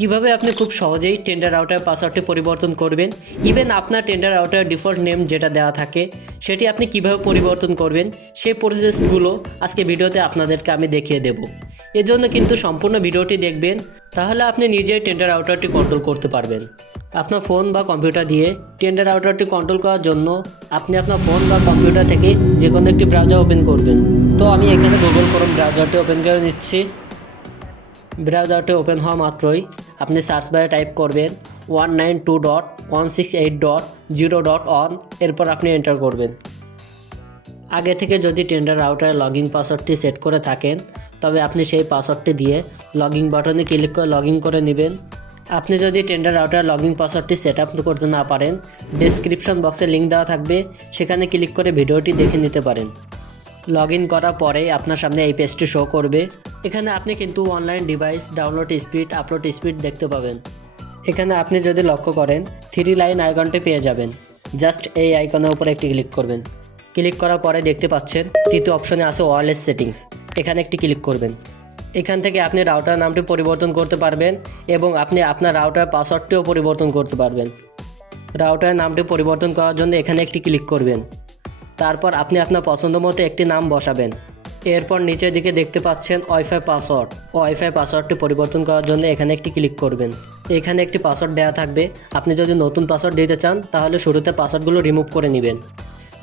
কিভাবে আপনি খুব সহজেই টেন্ডার রাউটার পাসওয়ার্ডটি পরিবর্তন করবেন, ইভেন আপনার টেন্ডার রাউটার ডিফল্ট নেম যেটা দেওয়া থাকে সেটি আপনি কিভাবে পরিবর্তন করবেন সেই প্রসেসগুলো আজকে ভিডিওতে আপনাদেরকে আমি দেখিয়ে দেব। এজন্য কিন্তু সম্পূর্ণ ভিডিওটি দেখবেন, তাহলে আপনি নিজেই টেন্ডার রাউটারটি কন্ট্রোল করতে পারবেন। আপনার ফোন বা কম্পিউটার দিয়ে টেন্ডার রাউটারটি কন্ট্রোল করার জন্য আপনি আপনার ফোন বা কম্পিউটার থেকে যে কোনো একটি ব্রাউজার ওপেন করবেন। তো আমি এখানে গুগল ক্রোম ব্রাউজারটি ওপেন করে নিচ্ছি। ব্রাউজারটি ওপেন হওয়া মাত্রই আপনি সার্চ বারে টাইপ করবেন 192.168.0.1, এরপর আপনি এন্টার করবেন। আগে থেকে যদি টেন্ডার রাউটারের লগইন পাসওয়ার্ডটি সেট করে থাকেন তবে আপনি সেই পাসওয়ার্ডটি দিয়ে লগইন বাটনে ক্লিক করে লগইন করে নেবেন। আপনি যদি টেন্ডার রাউটার লগইন পাসওয়ার্ডটি সেট আপ করতে না পারেন, ডেসক্রিপশন বক্সে লিঙ্ক দেওয়া থাকবে, সেখানে ক্লিক করে ভিডিওটি দেখে নিতে পারেন। লগইন করার পরে আপনার সামনে এই পেজটি শো করবে। এখানে আপনি কিন্তু online device download speed, upload speed দেখতে পাবেন। এখানে আপনি যদি লক্ষ্য করেন 3 লাইন আইকনটি পেয়ে যাবেন। জাস্ট এই আইকনের উপরে একটি ক্লিক করবেন। ক্লিক করার পরে দেখতে পাচ্ছেন তৃতীয় অপশনে আছে ওয়্যারলেস সেটিংস, এখানে একটি ক্লিক করবেন। এখান থেকে আপনি রাউটার নামটি পরিবর্তন করতে পারবেন এবং আপনি আপনার রাউটার পাসওয়ার্ডটিও পরিবর্তন করতে পারবেন। রাউটার নামটি পরিবর্তন করার জন্য এখানে একটি ক্লিক করবেন। তারপর আপনি আপনার পছন্দ মতো একটি নাম বসাবেন। এরপর নিচের দিকে দেখতে পাচ্ছেন ওয়াইফাই পাসওয়ার্ড। ওয়াইফাই পাসওয়ার্ডটি পরিবর্তন করার জন্য এখানে একটি ক্লিক করবেন। এখানে একটি পাসওয়ার্ড দেওয়া থাকবে। আপনি যদি নতুন পাসওয়ার্ড দিতে চান তাহলে শুরুতে পাসওয়ার্ডগুলো রিমুভ করে নেবেন।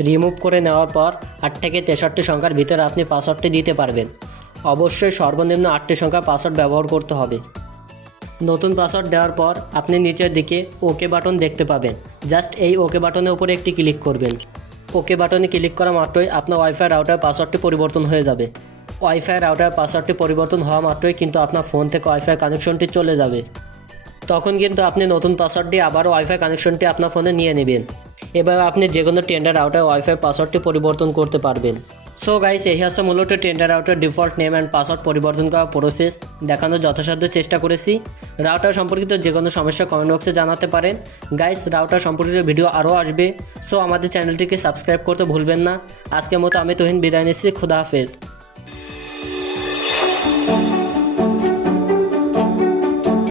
রিমুভ করে নেওয়ার পর 8 থেকে 63 সংখ্যার ভিতরে আপনি পাসওয়ার্ডটি দিতে পারবেন। অবশ্যই সর্বনিম্ন 8টি সংখ্যার পাসওয়ার্ড ব্যবহার করতে হবে। নতুন পাসওয়ার্ড দেওয়ার পর আপনি নিচের দিকে ওকে বাটন দেখতে পাবেন। জাস্ট এই ওকে বাটনের উপরে একটি ক্লিক করবেন। ওকে বাটনে ক্লিক করা মাত্রই আপনার ওয়াইফাই রাউটার পাসওয়ার্ডটি পরিবর্তন হয়ে যাবে। ওয়াইফাই রাউটার পাসওয়ার্ডটি পরিবর্তন হওয়া মাত্রই কিন্তু আপনার ফোন থেকে ওয়াইফাই কানেকশনটি চলে যাবে। তখন কিন্তু আপনি নতুন পাসওয়ার্ডটি আবারও ওয়াইফাই কানেকশনটি আপনার ফোনে নিয়ে নেবেন। এভাবে আপনি যে কোনো টেন্ডার রাউটার ওয়াইফাই পাসওয়ার্ডটি পরিবর্তন করতে পারবেন। সো গাইস, এই হচ্ছে মূলত tender router default name and password পরিবর্তন করার প্রসেস। দেখানোর যথাসাধ্য চেষ্টা করেছি। রাউটার সম্পর্কিত যে কোনো সমস্যা কমেন্ট বক্সে জানাতে পারেন। গাইস, রাউটার সম্পর্কিত ভিডিও আরও আসবে। সো আমাদের চ্যানেলটিকে সাবস্ক্রাইব করতে ভুলবেন না। আজকের মতো আমি তুহিন বিদায় নিচ্ছি। খুদা হাফেজ।